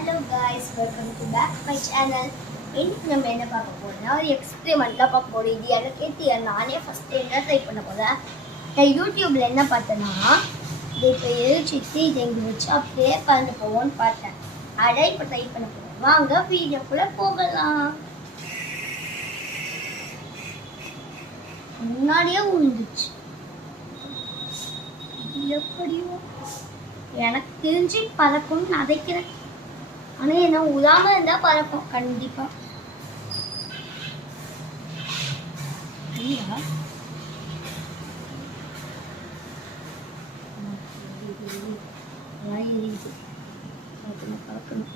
Hello guys, welcome to back my channel. இன்னைக்கு நம்ம என்ன பார்க்க போறோம்னா ஒரு எக்ஸ்பெரிமெண்ட்லாம் பார்க்க போறோம். இது எனக்கு நானே ஃபர்ஸ்ட் என்ன ட்ரை பண்ண போறேன். நான் யூடியூப்ல என்ன பார்த்தேன்னா, இது இப்போ எழுச்சிட்டு இதை இங்கே வச்சு அப்படியே பறந்து போவோம்னு பார்த்தேன். அதை இப்போ ட்ரை பண்ண போறேன். வாங்க வீடியோக்குள்ள போகலாம். முன்னாடியே விழுந்துச்சு. எப்படியோ எனக்கு தெரிஞ்சு பறக்கும்னு நினைக்கிறேன். ஆனால் என்ன உதாம இருந்தால் பறக்கும் கண்டிப்பா. ஐயா பறக்கணும்.